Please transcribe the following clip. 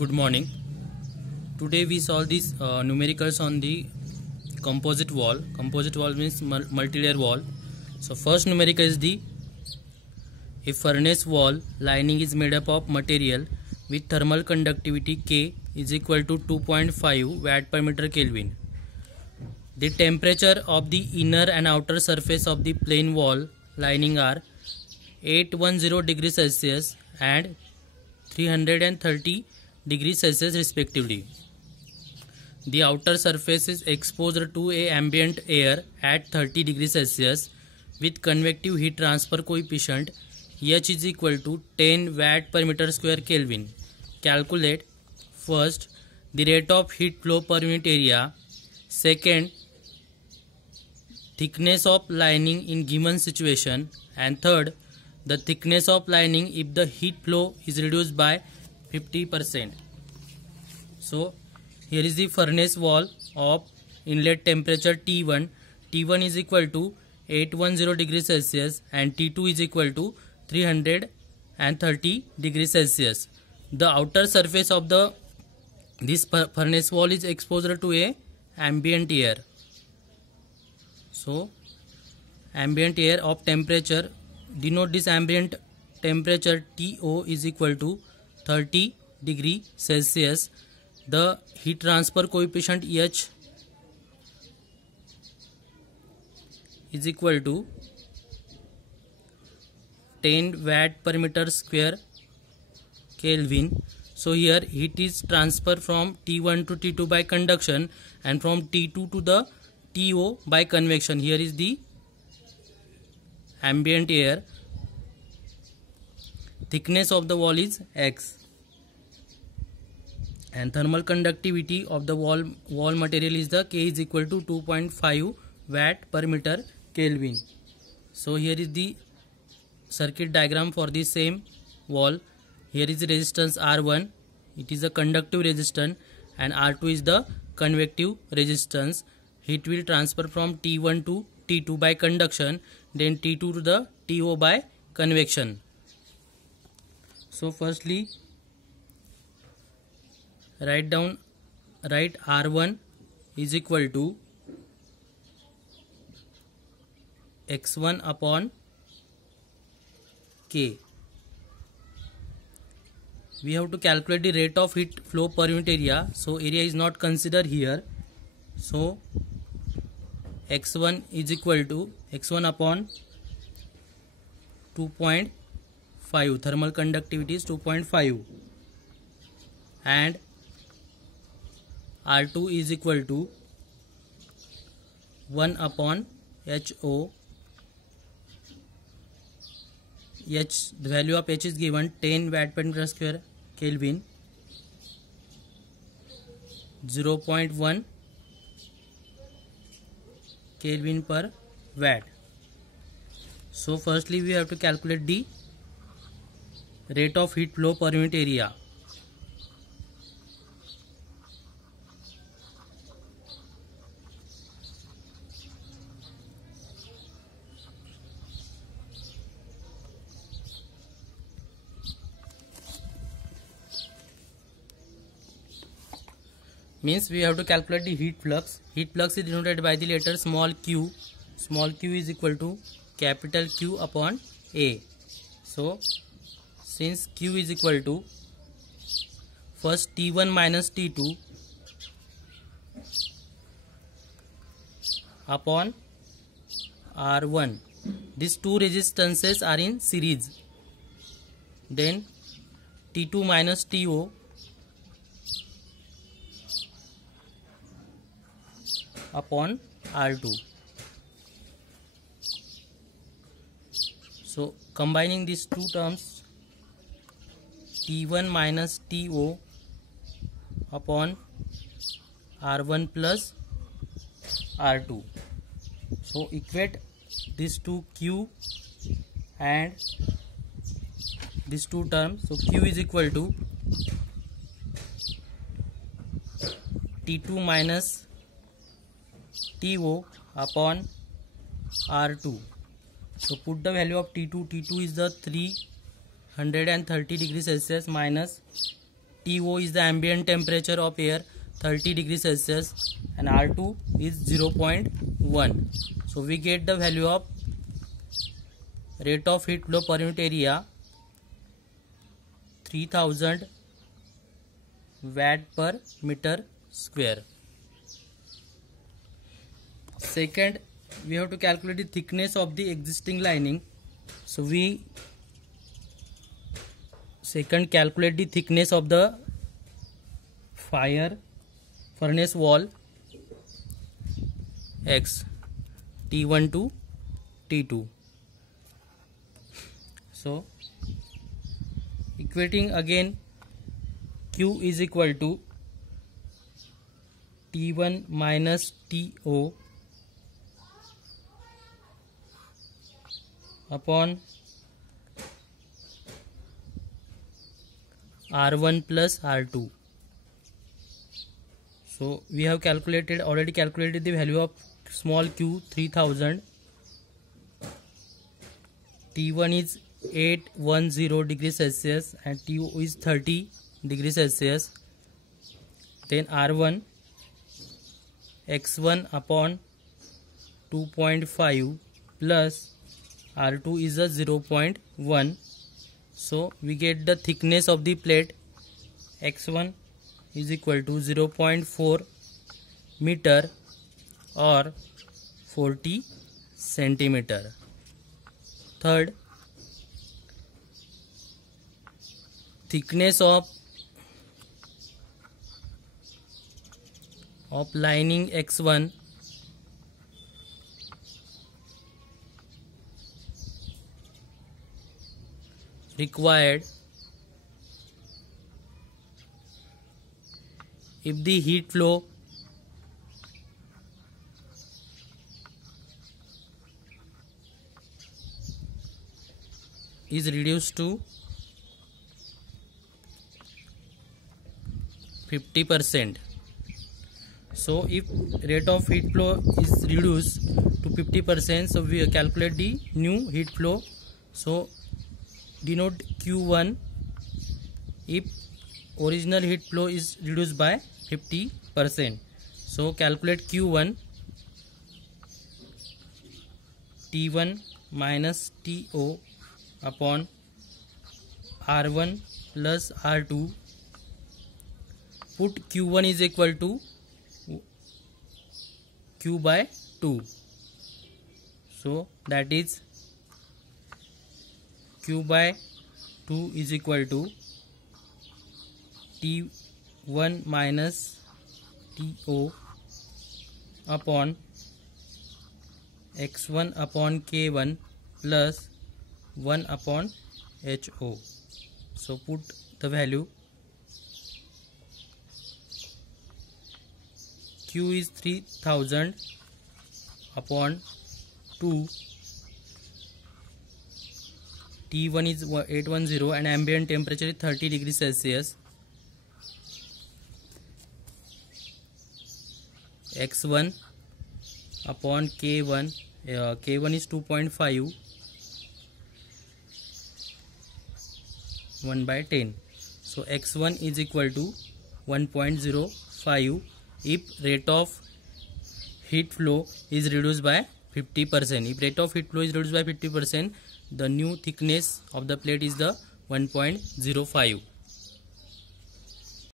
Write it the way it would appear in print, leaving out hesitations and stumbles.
Good morning. Today we solve these numericals on the composite wall. Composite wall means multi-layer wall. So first numerical is the a furnace wall lining is made up of material with thermal conductivity K is equal to 2.5 watt per meter Kelvin. The temperature of the inner and outer surface of the plain wall lining are 810 degrees Celsius and 330 degrees Celsius respectively. The outer surface is exposed to a ambient air at 30 degrees Celsius with convective heat transfer coefficient H is equal to 10 watt per meter square Kelvin. Calculate first the rate of heat flow per unit area, second thickness of lining in given situation, and third the thickness of lining if the heat flow is reduced by 50%. So here is the furnace wall of inlet temperature T1. T1 is equal to 810 degrees Celsius and T2 is equal to 330 degrees Celsius. The outer surface of this furnace wall is exposed to a ambient air. So ambient air of temperature, denote this ambient temperature TO is equal to 30 degree Celsius. The heat transfer coefficient H is equal to 10 watt per meter square Kelvin. So here heat is transferred from T1 to T2 by conduction and from T2 to the TO by convection. Here is the ambient air. Thickness of the wall is X and thermal conductivity of the wall material is the K is equal to 2.5 watt per meter Kelvin. So here is the circuit diagram for the same wall. Here is the resistance R1, it is a conductive resistance, and R2 is the convective resistance. Heat will transfer from T1 to T2 by conduction, then T2 to the TO by convection. So firstly write R1 is equal to X1 upon K. We have to calculate the rate of heat flow per unit area. So area is not considered here. So X1 is equal to X1 upon 2.5. Thermal conductivity is 2.5 and R2 is equal to 1 upon HO. H, the value of H is given 10 watt per meter square Kelvin, 0.1 Kelvin per watt. So firstly we have to calculate the rate of heat flow per unit area. Means we have to calculate the heat flux. Heat flux is denoted by the letter small q. Small q is equal to capital Q upon A. So since Q is equal to first T1 minus T2 upon R1. These two resistances are in series. Then T2 minus TO upon R2. So combining these two terms, T1 minus TO upon R1 plus R2. So equate these two Q and these two terms. So Q is equal to T2 minus TO upon R2. So put the value of T2. T2 is the 330 degrees Celsius minus TO is the ambient temperature of air 30 degrees Celsius and R2 is 0.1. So we get the value of rate of heat flow per unit area 3000 watt per meter square. Second, we have to calculate the thickness of the existing lining. So we second calculate the thickness of the furnace wall X T1 to T2. So equating again, Q is equal to T1 minus TO upon R1 plus R2. So we have already calculated the value of small q 3000. T1 is 810 degrees Celsius and TO is 30 degrees Celsius. Then R1 x1 upon 2.5 plus R2 is a 0.1. So we get the thickness of the plate x1 is equal to 0.4 meter or 40 centimeter. Third, thickness of lining x1 required if the heat flow is reduced to 50%. So if rate of heat flow is reduced to 50%, so we calculate the new heat flow. So denote Q1 if original heat flow is reduced by 50%. So calculate Q1 T1 minus TO upon R1 plus R2. Put Q1 is equal to Q by 2. So that is Q by 2 is equal to T1 minus TO upon X1 upon K1 plus 1 upon HO. So put the value. Q is 3000 upon 2. T1 is 810 and ambient temperature is 30 degrees Celsius. X1 upon K1, K1 is 2.5, 1 by 10. So X1 is equal to 1.05 if rate of heat flow is reduced by 50%. If rate of heat flow is reduced by 50%, the new thickness of the plate is the 1.05.